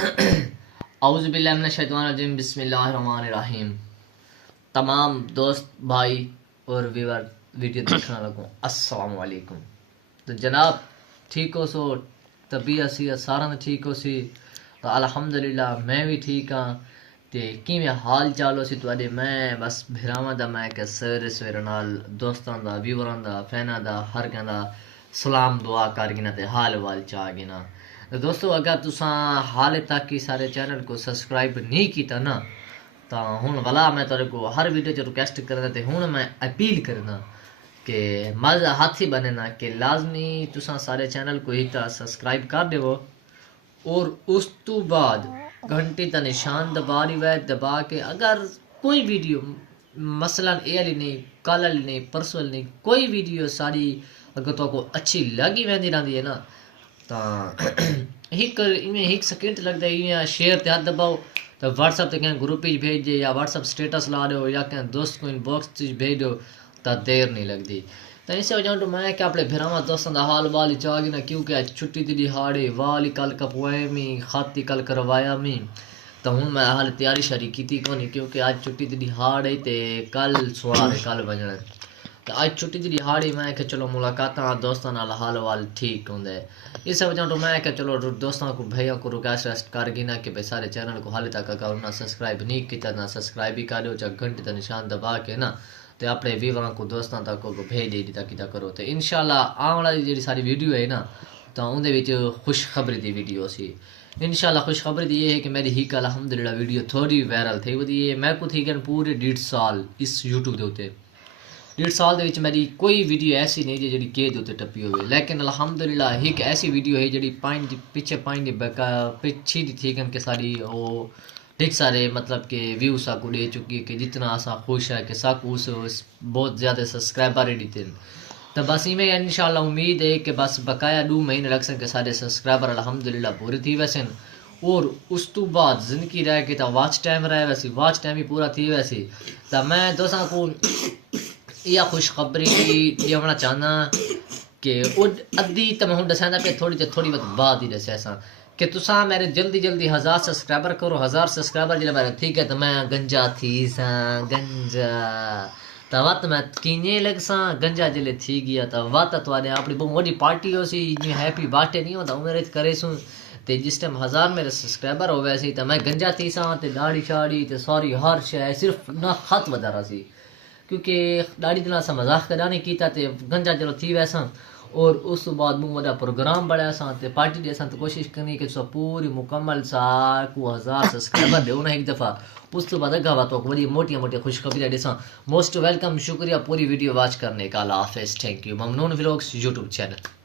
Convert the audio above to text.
اعوذ باللہ من الشیطان الرجیم، بسم اللہ الرحمن الرحیم۔ تمام دوست بھائی اور ویور ویڈیو دیکھنے لگوں السلام علیکم۔ تو جناب ٹھیک ہو سو؟ طبیعت سی سارا ٹھیک ہو سی؟ تو الحمدللہ میں بھی ٹھیک ہاں۔ تے کیویں حال چال ہو سی تواڈے؟ میں بس بھراواں دا میں کہ سویرے نال دوستاں دا، ویوراں دا، فیناں دا، ہر کہیں دا سلام دعا کر گنا تے حال وال چاہ گنا۔ تو دوستو اگر تساں حال تک کی سارے چینل کو سبسکرائب نہیں کیتا نا تو ہن والا میں تیرے کو ہر ویڈیو چ ریکویسٹ کرنا تے ہن میں اپیل کرنا کہ مز ہاتھ ہی بننا کہ لازمی تساں سارے چینل کو ہی سبسکرائب کر دیو اور اس تو بعد گھنٹی کا نشان دبا کے اگر کوئی ویڈیو مثلا اے والی نہیں، کل والی نہیں، پرسوں والی نہیں، کوئی ویڈیو ساری اگر تو کو اچھی لگی ویندی رہندی ہے نا تو ایک سیکنڈ لگتا ہے شیئر تے ہاتھ دباؤ تو واٹس ایپ تے کہیں گروپ ہی بھیج دے یا واٹس ایپ سٹیٹس لا دو یا کہیں دوست کو ان باکس بھیج دو تو دیر نہیں لگتی۔ تو اس وجہ تو میں کہ اپنے بھراواں دوستاں دا حال والی چاہ گنا کیونکہ اج چھٹی دی دہاڑے والی کل کپوائے می خاتی کل کروایا می تو ہن میں حال تیاری شاری کیتی کونی کیونکہ اج چھٹی دی دہاڑے تے کل سوار کل بجنا تو اج چھٹی دی دہاڑی میں کہ چلو ملاقاتاں دوستاں نال حال وال ٹھیک ہوندا ہے۔ اس وجہ تو میں کہ چلو دوستاں کو بھائیاں کو ریکویسٹ کر گنا کہ بھائی سارے چینل کو حال تک اگر انہاں سبسکرائب نہیں کیتا نا سبسکرائب بھی کر دیو چا گھنٹی دا نشان دبا کے نا تے اپنے ویوراں کو دوستاں تک کو بھیج دے دیتا کیتا کرو تے انشاءاللہ آن والی جڑی ساری ویڈیو ہے نا تو اون دے وچ خوشخبری دی ویڈیو سی۔ انشاءاللہ خوشخبری دی یہ ہے کہ میری ہیک الحمدللہ ویڈیو تھوڑی وائرل تھی ودی ہے میں کو تھی گن پورے 1.5 سال اس یوٹیوب دے اوتے 1.5 سال دے وچ میری کوئی ویڈیو ایسی نہیں جڑی کے دے اوتے ٹپی ہوئے لیکن الحمدللہ ایک ایسی ویڈیو ہے جڑی پیچھے پیچھے دی تھی گن کہ ساری او ٹھیک سارے مطلب کہ ویو سا کو دے چکی کہ جتنا آسا خوش ہے کہ ساکو اس بہت زیادہ سبسکرائبر ہی دیتے ہیں تو بس میں انشاءاللہ امید ہے کہ بس بقایا 2 مہینے لگ سن کہ سارے سبسکرائبر الحمدللہ پورے تھی ویسن اور اس تو بعد زندگی رہ کے تو واچ ٹائم رہ ویسی واچ ٹائم ہی پورا تھی ویسی تو میں دوستاں کو یہ خوشخبری دیونا چاہنا کہ ادھی تو میں ہوں دسانا پہ تھوڑی وقت بعد ہی دسیا سا کہ تساں میرے جلدی 1000 سبسکرائبر کرو 1000 سبسکرائبر جلے میرے ٹھیک ہے تو میں گنجا تھی سا گنجا تو وقت میں کینے لگ سا گنجا جلے تھی گیا تو وقت تو آنے اپنی بہت بڑی پارٹی ہو سی ہیپی برتھڈے نہیں ہوتا میرے کرے سوں تے جس ٹائم 1000 میرے سبسکرائبر ہو ویسے تو میں گنجا تھی سا تے داڑھی شاڑی تے سوری ہر شے صرف نہ خط ودا رہا سی کیونکہ داڑھی دنا سا مذاق کرا نہیں کیتا تے گنجا چلو تھی ویسا اور اس بعد مجھا پروگرام بڑھیا سا تے پارٹی دے سا تو کوشش کرنی کہ سو پوری مکمل سا کو 1000 سبسکرائبر دے انہیں ایک دفعہ اس تو بعد اگا تو بڑی موٹی خوشخبری دے سا موسٹ ویلکم شکریہ پوری ویڈیو واچ کرنے کا اللہ حافظ thank you Mamnoon vlogs YouTube channel.